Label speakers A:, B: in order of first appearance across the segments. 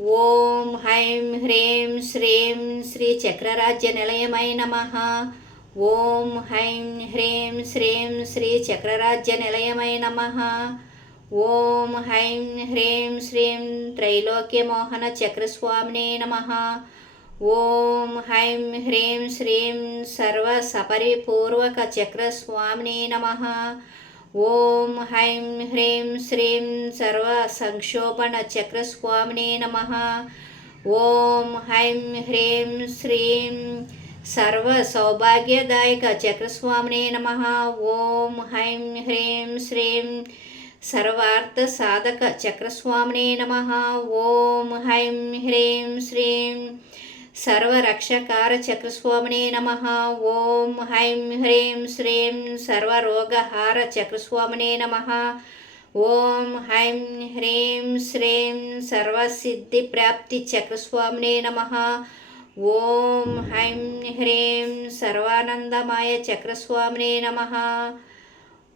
A: ఓం హైం హ్రీం శ్రీం శ్రీ చక్రరాజ్య నిలయమై నమ. ఓం హైం హ్రీం శ్రీం శ్రీ చక్రరాజ్య నిలయమై నమ. ఓం హైం హ్రీం శ్రీం త్రైలోక్యమోహన చక్రస్వామినే నమ. ఓం హైం హ్రీం శ్రీం సర్వసపరిపూర్వక చక్రస్వామినే నమ. ఓం హైం హ్రీం శ్రీం సర్వ సంక్షోభణ చక్రస్వామినే నమ. ఓం హైం హ్రీం శ్రీం సర్వ సౌభాగ్యదాయక చక్రస్వామినే నమ. ఓం హైం హ్రీం శ్రీం సర్వార్థ సాధక చక్రస్వామినే నమ. ఓం హైం హ్రీం శ్రీం సర్వరక్షకార చక్రస్వామినే నమ. ఓం హైం హ్రీం శ్రీం సర్వరోగహార చక్రస్వామినే నమ. ఓం హైం హ్రీం శ్రీం సర్వసిద్ధి ప్రాప్తి చక్రస్వామినే నమ. ఓం హైం హ్రీం సర్వానందమాయ చక్రస్వామినే నమ.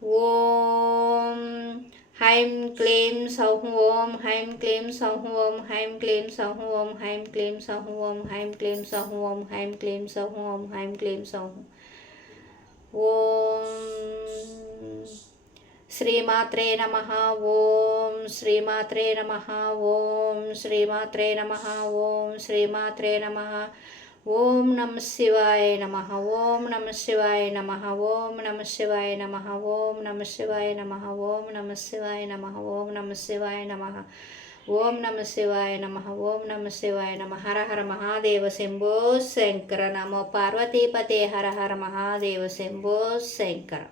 A: ఓం హైం క్లీం సౌం ఓం హైం క్లీం సౌం ఓం హైం క్లీం సౌం ఓం హైం క్లీం సౌం ఓం హైం క్లీం సౌం ఓం హైం క్లీం సౌం ఓం హైం క్లీం సౌం ఓం. శ్రీమాత్రే నమ ఓం శ్రీమాత్రే నమ ఓం శ్రీమాత్రే నమ ఓం శ్రీమాత్రే నమ ఓం నమ శివాయ నమ ఓం నమ శివాయ నమ ఓం నమ శివాయ నమ ఓం నమ శివాయ నమ ఓం నమ శివాయ నమ ఓం నమ శివాయ నమ ఓం నమ శివాయ నమ ఓం నమ శివాయ నమ. హర హర మహాదేవ శంభో శంకర నమో పార్వతీపతే హర హర మహాదేవ శంభో శంకర.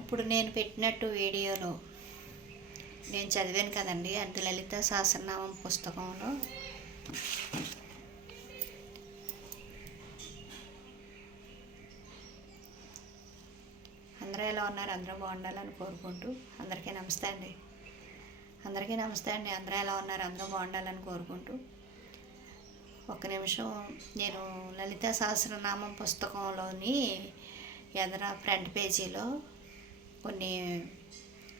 A: ఇప్పుడు నేను పెట్టినట్టు వీడియోలో నేను చదివాను కదండి అంటే లలిత సహస్రనామం పుస్తకంలో. అందరూ ఎలా ఉన్నారు? అందరూ బాగుండాలని కోరుకుంటూ అందరికీ నమస్తే అండి. అందరికీ నమస్తే అండి. అందరూ ఎలా ఉన్నారు? అందరూ బాగుండాలని కోరుకుంటూ ఒక నిమిషం నేను లలిత సహస్రనామం పుస్తకంలోని ఎదర ఫ్రంట్ పేజీలో కొన్ని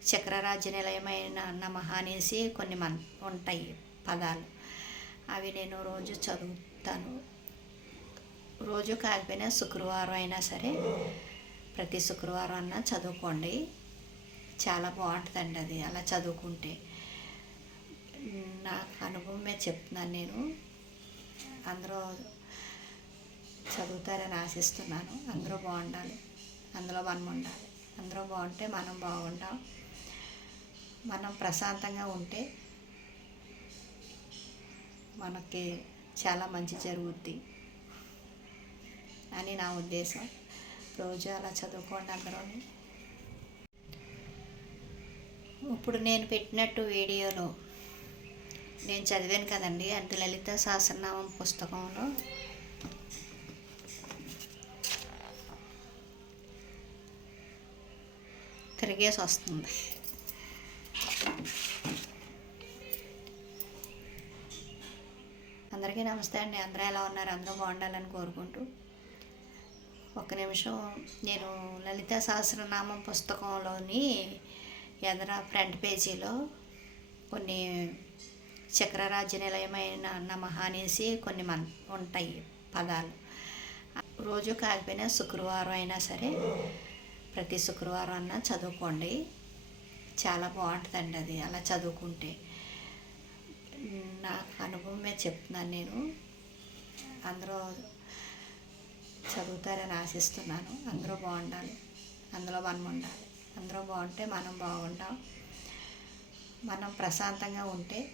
A: చక్రరాజ్య నిలయమైన నమః అనేసి కొన్ని మన ఉంటాయి పదాలు. అవి నేను రోజు చదువుతాను. రోజు కాకపోయినా శుక్రవారం అయినా సరే ప్రతి శుక్రవారం అన్నా చదువుకోండి. చాలా బాగుంటుందండి అది అలా చదువుకుంటే. నాకు అనుభవమే చెప్తున్నాను నేను. అందరూ చదువుతారని ఆశిస్తున్నాను. అందరూ బాగుండాలి. అందులో మనం ఉండాలి అందరూ బాగుంటే మనం బాగుంటాం. మనం ప్రశాంతంగా ఉంటే మనకి చాలా మంచి జరుగుద్ది అని నా ఉద్దేశం. రోజు అలా చదువుకోండి అందరూ. ఇప్పుడు నేను పెట్టినట్టు వీడియోలో నేను చదివాను కదండి అంటే లలిత సహస్రనామం పుస్తకంలో. తిరిగేసి వస్తుంది అందరికీ నమస్తే అండి. అందరూ ఎలా ఉన్నారు? అందరూ బాగుండాలని కోరుకుంటూ ఒక నిమిషం నేను లలిత సహస్రనామం పుస్తకంలోని ఎదర ఫ్రంట్ పేజీలో కొన్ని చక్రరాజ్య నిలయమైన నమహ అనేసి కొన్ని మన్ ఉంటాయి పదాలు. రోజు కాకపోయినా శుక్రవారం అయినా సరే ప్రతి శుక్రవారం అన్నా చదువుకోండి. చాలా బాగుంటుందండి అది అలా చదువుకుంటే. నా అనుభవమే చెప్తున్నాను నేను. అందరూ చదువుతారని ఆశిస్తున్నాను. అందరూ బాగుండాలి. అందులో మనం ఉండాలి. అందరూ బాగుంటే మనం బాగుంటాం. మనం ప్రశాంతంగా ఉంటే